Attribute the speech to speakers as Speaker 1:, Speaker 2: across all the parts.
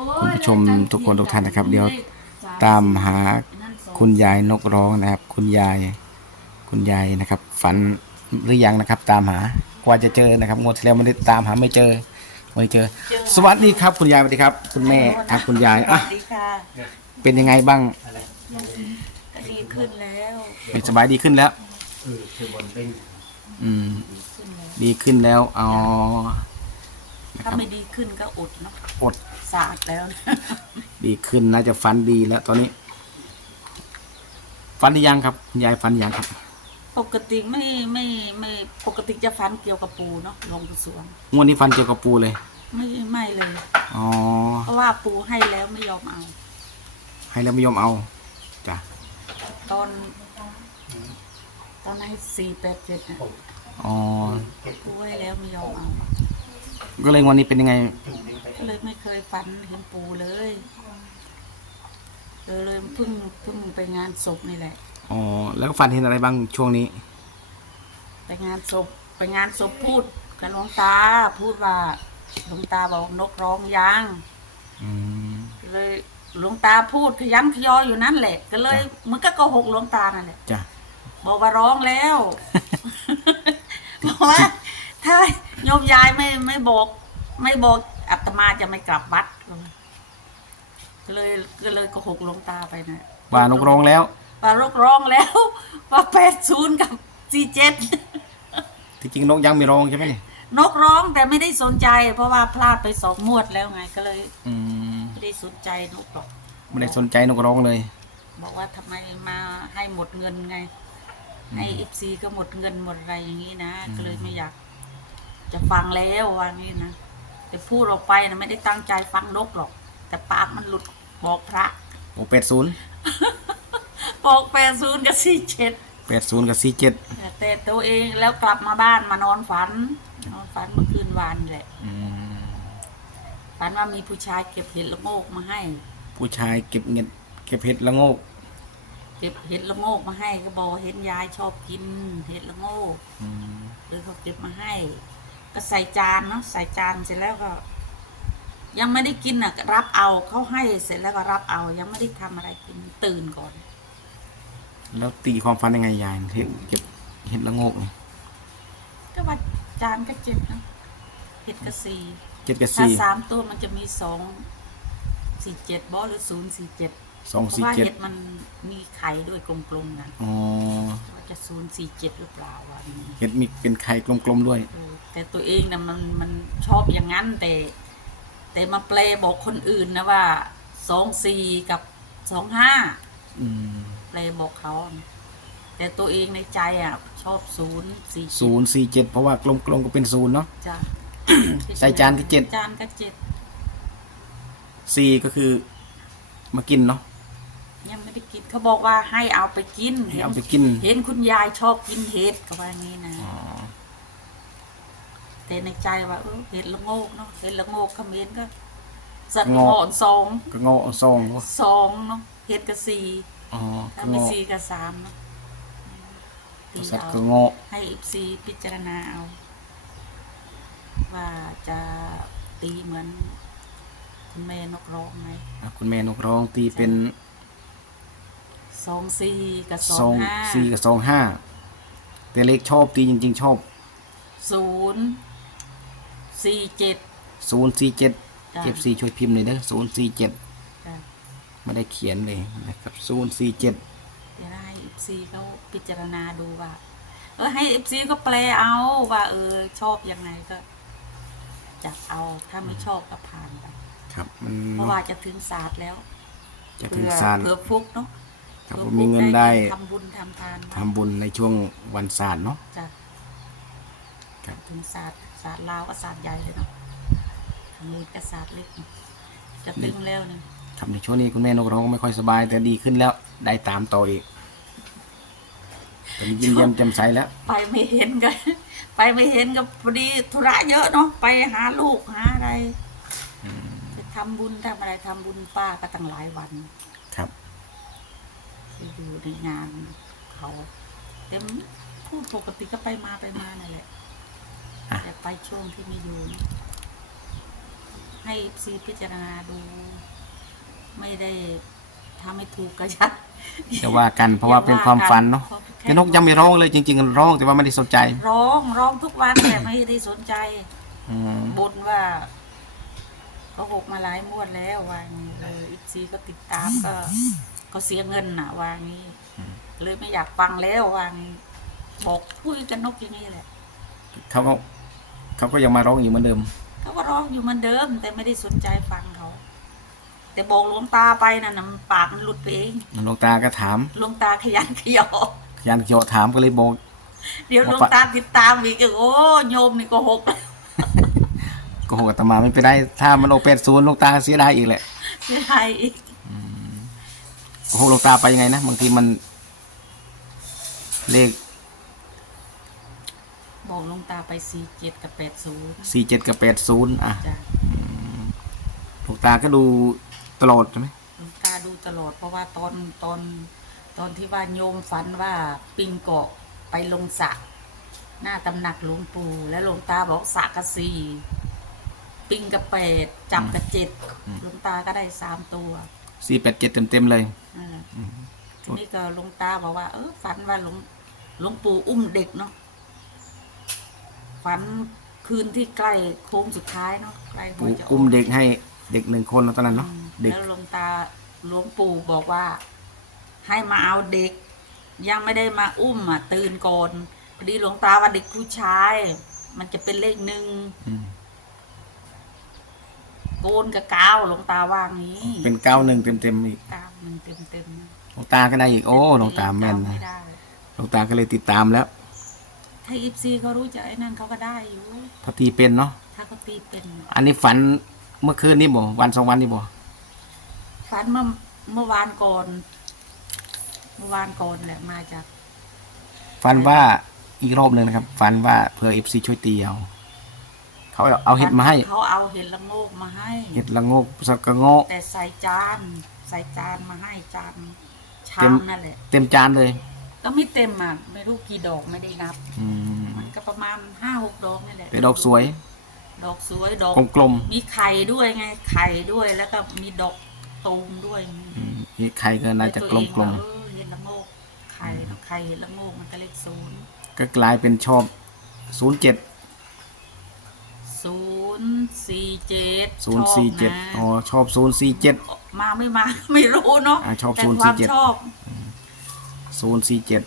Speaker 1: ผู้ชมทุกคนทุกท่านนะครับ เดี๋ยวตามหาคุณยายนกร้องนะครับ คุณยาย คุณยายนะครับ ฝันหรือยังนะครับ ตามหากว่าจะเจอนะครับงวดที่แล้วไม่ได้ตามหาไม่เจอไม่เจอ สวัสดีครับ คุณยายสวัสดีครับ คุณแม่ครับคุณยาย
Speaker 2: ส
Speaker 1: อะ
Speaker 2: วัสดีค่ะ
Speaker 1: เป็นยังไงบ้าง
Speaker 2: ก็ดีขึ้นแล้ว
Speaker 1: เป็นสบายดีขึ้นแล้วอืม
Speaker 2: ขึ้นแล้ว
Speaker 1: ดีขึ้นแล้วอ๋อนะค
Speaker 2: ถ้า
Speaker 1: รับ
Speaker 2: ไม่ดีขึ้นก็อดเนาะ
Speaker 1: อด
Speaker 2: สาดแล้วนะ
Speaker 1: ดีขึ้นน่าจะฟันดีแล้วตอนนี้ ฟันหรือยังครับคุณยายฟันหรือยังครับ
Speaker 2: ปกติไม่ไม่ไม่ปกติจะฟันเกี่ยวกับปูเนาะลงปูสวง
Speaker 1: งวดนี้ฟันเกี่ยวกับปูเลย
Speaker 2: ไม่ไม่เลย
Speaker 1: อ๋อ
Speaker 2: เพราะว่าปูให้แล้วไม่ยอมเอา
Speaker 1: ให้แล้วไม่ยอมเอาจ้ะ
Speaker 2: ตอน ตอนให้สี่แปดเจ็ดนะ
Speaker 1: อ๋อ
Speaker 2: ปูให้แล้วไม่ยอมเอา
Speaker 1: ก็เลยงวันนี้เป็นยังไง
Speaker 2: ก็เลยไม่เคยฝันเห็นปูเลยเลยเลยเพิ่งเพิ่งไปงานศพนี่แหละ
Speaker 1: อ๋อ แล้วก็ฟันเห็นอะไรบ้างช่วงนี้
Speaker 2: ไปงานศพไปงานศพพูดกับหลวงตาพูดว่าหลวงตาบอกนกร้องยัง
Speaker 1: อืม
Speaker 2: เลยหลวงตาพูดขยันขยออยู่นั่นแหละ ก็เลยมันก็โกหกหลวงตานั่นแหละ
Speaker 1: จ้ะ
Speaker 2: บอกว่าร้องแล้ว บอกว่าถ้าโยมยายไม่ไม่บอก ไม่บอก อาตมาจะไม่กลับวัดก็เลยก็เลยโกหกหลวงตาไปนะ
Speaker 1: ว่านกร้องแล้ว
Speaker 2: ว่านกร้องแล้ว ว่าแปดศูนย์กับสี่เจ็ด
Speaker 1: ที่จริงนกยังไม่ร้องใช่ไหม
Speaker 2: นกร้องแต่ไม่ได้สนใจ เพราะว่าพลาดไปสองมวดแล้วไงก็เลย
Speaker 1: อืม
Speaker 2: ไม่ได้สนใจนกหรอก
Speaker 1: ไม่ได้สนใจนกร้องเลย
Speaker 2: บอกว่าทำไมมาให้หมดเงินไง ให้เอฟซีก็หมดเงินหมดอะไรอย่างนี้นะ ก็เลยไม่อยาก จะฟังแล้วว่างี้นะ แต่พูดออกไปนะไม่ได้ตั้งใจฟังนกหรอก แต่ปากมันหลุดบอกพระ
Speaker 1: โอ้แปดศูนย์
Speaker 2: บอกแปดศูนย์กับสี่เจ็ด
Speaker 1: แปดศูนย์กับสี่เจ็ด
Speaker 2: แต่ตัวเองแล้วกลับมาบ้านมานอนฝันนอนฝันเมื่อคืนวานนี่แหละ
Speaker 1: อืม
Speaker 2: ฝันว่ามีผู้ชายเก็บเห็ดละโงกมาให้
Speaker 1: ผู้ชายเก็บเงินเก็บเห็ดละโงก
Speaker 2: เก็บเห็ดละโงกมาให้ ก็บอกว่าเห็นยายชอบกินเห็ดละโงก
Speaker 1: อืม
Speaker 2: เลยเขาเก็บมาให้ ก็ใส่จานเนาะใส่จานเสร็จแล้วก็ ยังไม่ได้กินอะก็รับเอาเขาให้เสร็จแล้วก็รับเอา ยังไม่ได้ทำอะไรกินตื่นก่อน
Speaker 1: แล้วตีความฟันยังไงยายเห็ดเก็บเห็ดละโงกนี่
Speaker 2: ก็ว่าจานก็เจ็ดเนาะเห็ดก็สี่
Speaker 1: เจ็ดกับ
Speaker 2: ถ้า
Speaker 1: สี่
Speaker 2: สามตัวมันจะมีสองสี่เจ็ดบอหรือศูนย์สี่เจ็ด
Speaker 1: สอง
Speaker 2: เพราะ
Speaker 1: สี่
Speaker 2: ว่า
Speaker 1: เจ็ด
Speaker 2: เห็ดมันมีไข่ด้วยกลมๆนะ
Speaker 1: อ๋อ
Speaker 2: ว่าจะศูนย์สี่เจ็ดหรือเปล่าวะนี่
Speaker 1: เห็ดมีเป็นไข่กลมๆด้วย
Speaker 2: เออแต่ตัวเองนะมันมันชอบอย่างนั้นแต่ แต่มาแปลบอกคนอื่นนะว่าสองสี่กับสองห้า
Speaker 1: อืม
Speaker 2: แปลบอกเขา แต่ตัวเองในใจอะ ชอบศูนย์สี่
Speaker 1: ศูนย์สี่เจ็ดเพราะว่ากลมๆก็เป็นศูนย์เนาะ
Speaker 2: จ้ะ
Speaker 1: ใส่จานก็เจ็ด
Speaker 2: จานก็เจ็ด
Speaker 1: สี่ก็คือมากินเนาะ
Speaker 2: ยังไม่ได้กินเขาบอกว่าให้เอาไปกิน
Speaker 1: ให้เอาไปกิน
Speaker 2: เห็นคุณยายชอบกินเห็ดก็ว่างี้นะ
Speaker 1: อ๋อ
Speaker 2: แต่ในใจว่าเออเห็ดละโงกเนาะเห็ดละโงกเขมิ้นก็สัตว์หอนสอง
Speaker 1: ก็งอซองวะ
Speaker 2: สองเนาะเห็ดกับสี่
Speaker 1: อ๋อ
Speaker 2: ถ้า
Speaker 1: ก็
Speaker 2: ไม่
Speaker 1: งอ
Speaker 2: สี่กับสามเนาะตี
Speaker 1: สัตว์
Speaker 2: เอา
Speaker 1: ก็งอ
Speaker 2: ให้อีฟซีพิจารณาเอาว่าจะตีเหมือนคุณแม่นกร้องไหม
Speaker 1: อะคุณแม่นกร้องตีเป็น
Speaker 2: สองสี่กับสอ
Speaker 1: สองง
Speaker 2: ห้า
Speaker 1: สี่กับสองห้าแต่เลขชอบตีจริง ๆ ชอบ
Speaker 2: ศูนย์สี่เจ็ด
Speaker 1: ศูนย์สี่เจ็ด
Speaker 2: จ้ะ
Speaker 1: เก็บสี่ช่วยพิมพ์หน่อยเด้อศูนย์สี่เจ็ด
Speaker 2: จ้ะ
Speaker 1: ไม่ได้เขียนเลยนะครับศูนย์สี่เจ็ด
Speaker 2: เดี๋ยวให้อีฟซีเขาพิจารณาดูว่า เออให้อีฟซีก็แปลเอาว่า เออ ชอบยังไงก็จัดเอาถ้าไม่ชอบก็ผ่านไป
Speaker 1: ครับมัน
Speaker 2: เพราะว่าจะถึงศาสตร์แล้ว
Speaker 1: จะถึง
Speaker 2: เผื่อ
Speaker 1: ซาน
Speaker 2: เผื่อฟุกเนาะ
Speaker 1: ครับ
Speaker 2: ผื่อ
Speaker 1: ผม
Speaker 2: ฟุก
Speaker 1: มีเงินได้
Speaker 2: ทำบุญทำทาน
Speaker 1: ทำบุญในช่วงวันศาสตร์เนาะ
Speaker 2: จ้ะ
Speaker 1: ครับ
Speaker 2: ถึงศาสตร์ศาสตร์ลาวก็ศาสตร์ใหญ่เลยเนาะทางนี้ก็ศาสตร์เล็กจะตึงแล้วเนี่ย
Speaker 1: ครับในช่วงนี้คุณแม่นกร้องไม่ค่อยสบาย แต่ดีขึ้นแล้วได้ตามต่ออีกตอนนี้ยิ้มแย้มแจ่มใสแล้ว
Speaker 2: ไปไม่เห็นกันไปไม่เห็นกับพอดีธุระเยอะเนาะไปหาลูกหาอะไรจะทำบุญทำอะไรทำบุญป้าก็ตั้งหลายวัน
Speaker 1: ครับ
Speaker 2: ที่ อยู่ในงานเขาเต็มพูดปกติก็ไปมาไปมานั่นแหละ
Speaker 1: อะ
Speaker 2: แต่ไปช่วงที่ไม่อยู่นะให้ซีพิจารณาดู ไม่ได้ทำให้ถูกกระชัด
Speaker 1: จะว่ากันเพราะว่าเป็นความฝันเนาะแกนกยังไม่ร้องเลยจริงๆร้องแต่ว่าไม่ได้สนใจ
Speaker 2: ร้องร้องทุกวันแต่ไม่ได้สนใจ
Speaker 1: อืม
Speaker 2: บนว่าเขาหกมาหลายมวดแล้ววางี้เลยอีกซีก็ติดตามก็ ก็เสียเงินน่ะวางี้เลยไม่อยากฟังแล้ววางี้บอกคุยกันนกอย่างนี้แหละ
Speaker 1: เขาก็เขาก็ยังมาร้องอยู่เหมือนเดิม
Speaker 2: เขาก็ร้องอยู่เหมือนเดิม แต่ไม่ได้สนใจฟังเขา แต่บอกหลวงตาไปน่ะนะปากมันหลุดไปเอง
Speaker 1: หลวงตาก็ถาม
Speaker 2: หลวงตาขยันขยอ
Speaker 1: ขยันเขียวถามก็เลยบอก
Speaker 2: เดี๋ยว
Speaker 1: บอก
Speaker 2: หลวง
Speaker 1: ว่า
Speaker 2: ตาติดตามอีกโอ้โยมนี่ก็หก
Speaker 1: โก็หกอาตมาไม่เป็นไรถ้ามันโอเป็ดศูนย์หลวงตาเสียดายอีกแหละ
Speaker 2: ไม่ได้อีก
Speaker 1: โอ้โหหลวงตาไปยังไงนะบางทีมัน เลข
Speaker 2: บอกหลวงตาไปสี่เจ็ดกับแปดศูนย์
Speaker 1: สี่เจ็ดกับแปดศูนย์อะ
Speaker 2: จ้ะ
Speaker 1: หลวงตาก็ดูตลอดใช่ไหม
Speaker 2: หลวงตาดูตลอดเพราะว่าตอนตอนตอนที่ว่าโยมฝันว่าปิงเกาะไปลงสระหน้าตำหนักหลวงปู่แล้วหลวงตาบอกสระกระสี่ปิงกับแปดจับกับเจ็ดหลวงตาก็ได้สามตัว
Speaker 1: สี่แปดเจ็ดเต็มเต็มๆเลย
Speaker 2: อ่าทีนี้ก็หลวงตาบอกว่า เออฝันว่าหลวงหลวงปู่อุ้มเด็กเนาะฝันคืนที่ใกล้โค้งสุดท้ายเนาะใกล้หว
Speaker 1: ปู่
Speaker 2: ยจะอ
Speaker 1: อุ้มเด็กให้เด็กหนึ่งคนแล้วตอนนั้นเนาะเด็ก
Speaker 2: แล้วหลวงตาหลวงปู่บอกว่า ให้มาเอาเด็ก ยังไม่ได้มาอุ้มอะตื่นก่อนพอดีหลวงตาว่าเด็กผู้ชาย มันจะเป็นเลขหนึ่ง
Speaker 1: อืม
Speaker 2: โกนกับก้าวหลวงตาว่างี้
Speaker 1: เป็นเก้าหนึ่งเต็มเต็มๆอีก
Speaker 2: ก้าวมันเต็มเต็มๆนะ
Speaker 1: หลวงตาก็ได้อีก โอ้หลวงตาแม่น
Speaker 2: ไม่
Speaker 1: นะ
Speaker 2: ได้
Speaker 1: หลวงตาก็เลยติดตามแล้ว
Speaker 2: ถ้าอีฟซีเขารู้จักไอ้นั่นเขาก็ได้อยู่
Speaker 1: ถ้าตีเป็นเนาะ
Speaker 2: ถ้าเขาตีเป็น
Speaker 1: อันนี้ฝันเมื่อคืนนี้บ่วันสองวันนี้บ่
Speaker 2: ฝันเมื่อเมื่อวานก่อนเมื่อวานก่อนแหละมาจาก
Speaker 1: ฝันว่าอีกรอบหนึ่งนะครับฝันว่าเพื่อเอฟซีช่วยตีเอา เขาเอาเอาเห็ดมาให้
Speaker 2: เขาเอาเห็ดละโงกมาให้
Speaker 1: เห็ดละโงกสักกะโงก
Speaker 2: แต่ใส่จานใส่จานมาให้จานชา
Speaker 1: เต็ม
Speaker 2: มนั่นแหละ
Speaker 1: เต็มจานเลย
Speaker 2: ก็ไม่เต็มอะไม่รู้กี่ดอกไม่ได้นับ
Speaker 1: อืม
Speaker 2: มันก็ประมาณห้าหกดอกนี่แหละ
Speaker 1: เป็นดอกสวย
Speaker 2: ดอกสวยดอก
Speaker 1: กลม
Speaker 2: มีไข่ด้วยไงไข่ด้วยแล้วก็มีดอกตูมด้วย
Speaker 1: ๆอืมเห็ดไข่ก็น่าจะกลม
Speaker 2: เออเห็ดละโงกไข่เนอะไข่เห็ดละโงกมันก็เลขศูนย์
Speaker 1: ๆก็กลายเป็นชอบศูนย์เจ็ด
Speaker 2: ศูนย์สี่เจ็ด
Speaker 1: ศูนย์สี่เจ็ดอ๋อชอบศูนย์สี่เจ็ด
Speaker 2: มาไม่มา ไม่รู้เนาะ
Speaker 1: อ่าชอบ
Speaker 2: แต่ความ
Speaker 1: 047
Speaker 2: ชอบ
Speaker 1: ศูนย์สี่เจ็ด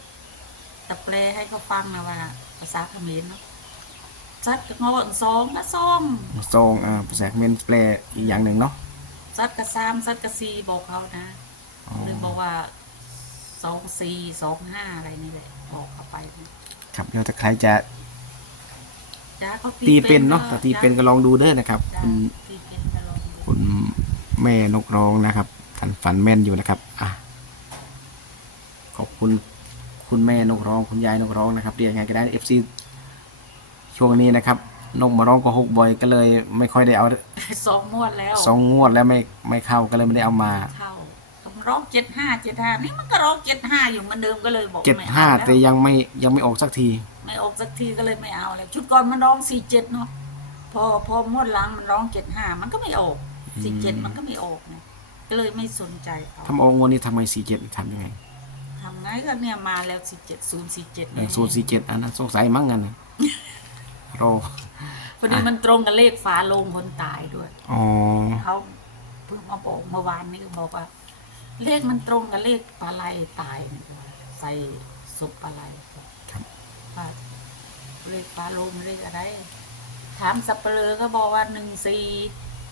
Speaker 2: แต่แปลให้เขาฟังนะว่าภาษาเขมรเนาะซัดกับงอสองกับสอง
Speaker 1: ซองอ่าภาษาเขมรแปลอีกอย่างหนึ่งเนาะ
Speaker 2: ซัดกับสามซัดกับสี่บอกเขานะ
Speaker 1: อ๋อ
Speaker 2: หรือบอกว่าสองสี่สองห้าอะไรนี่แหละบอกเขาไปนะครับ
Speaker 1: แล้วถ้าใครจะ
Speaker 2: จ้าเขา
Speaker 1: ตีเป็นเนาะ
Speaker 2: ก็
Speaker 1: ถ้าตีเป็นก็ลองดูเด้อนะครับ
Speaker 2: จ้า
Speaker 1: คุณ
Speaker 2: ตีเป็นก็ลองดู
Speaker 1: คุณแม่นกร้องนะครับท่านฝันแม่นอยู่นะครับอะขอบคุณคุณแม่นกร้อง คุณยายนกร้องนะครับเรียกยังไงก็ได้เอฟซีช่วงนี้นะครับนกมาร้องก็หกบ่อยก็เลย ไม่ค่อยได้เอา
Speaker 2: สองมวดแล้ว
Speaker 1: สองงวดแล้วไม่ไม่เข้าก็เลยไม่ได้เอามา
Speaker 2: เข้าผม ร้องเจ็ดห้าเจ็ดห้านี่มันก็ร้องเจ็ดห้าอยู่เหมือนเดิมก็เลยบอก
Speaker 1: เจ็ด
Speaker 2: ไม่
Speaker 1: ห้า
Speaker 2: เอาแล้ว
Speaker 1: แต่ยังไม่ยังไม่ออกสักที
Speaker 2: ไม่ออกสักทีก็เลยไม่เอาเลยชุดก่อนมันร้องสี่เจ็ดเนาะพอพอมวดหลังมันร้องเจ็ดห้ามันก็ไม่ออกสี่เจ็ดมันก็ไม่ออกเนี่ยก็เลยไม่สนใจเขา
Speaker 1: ทำออกงวดนี้ทำไมสี่เจ็ดทำยังไง
Speaker 2: ทำไงก็เนี่ยมาแล้วสี่เจ็ดศูนย์สี่เจ็ด
Speaker 1: ศูนย์สี่เจ็ดอันนั้นสงสัยมั้งกันนะรอ
Speaker 2: พอดีมันตรงกับเลขฝาโลงคนตายด้วย
Speaker 1: อ๋อ
Speaker 2: เขาเพิ่งมาบอกเมื่อวานนี้ก็บอกว่า เลขมันตรงกับเลขปลาไหลตายนี่ว่าใส่ศพปลาไหล
Speaker 1: ครับ
Speaker 2: ว่าเลขปลาโลงเลขอะไร ถามสับเปลือก็บอกว่าหนึ่งสี่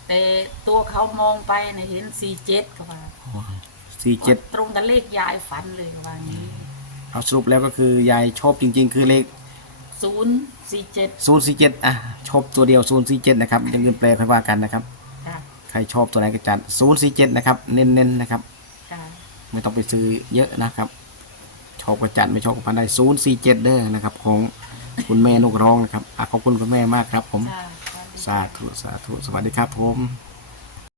Speaker 2: แต่ตัวเขามองไปเนี่ยเห็นสี่เจ็ดก็ว่า
Speaker 1: สี่เจ็ด
Speaker 2: ตรงกับเลขยายฝันเลยก็ว่างี้
Speaker 1: เอาสรุปแล้วก็คือยายชอบจริง ๆ คือเลข
Speaker 2: ศูนย์สี่เจ็ด
Speaker 1: ศูนย์สี่เจ็ดอะชอบตัวเดียวศูนย์สี่เจ็ดนะครับอยังอื่นแปลค่อยว่ากันนะครับ
Speaker 2: จ้ะ
Speaker 1: ใครชอบตัวไหนก็จัดศูนย์สี่เจ็ดนะครับ เน้นๆนะครับ
Speaker 2: จ้ะ
Speaker 1: ไม่ต้องไปซื้อเยอะนะครับชอบก็จัดไม่ชอบก็พันได้ศูนย์สี่เจ็ดเด้อนะครับ ของคุณแม่นกร้องนะครับอะขอบคุณคุณแม่มากครับ ผม
Speaker 2: จ้ะ
Speaker 1: สาธุสาธุสวัสดีครับผม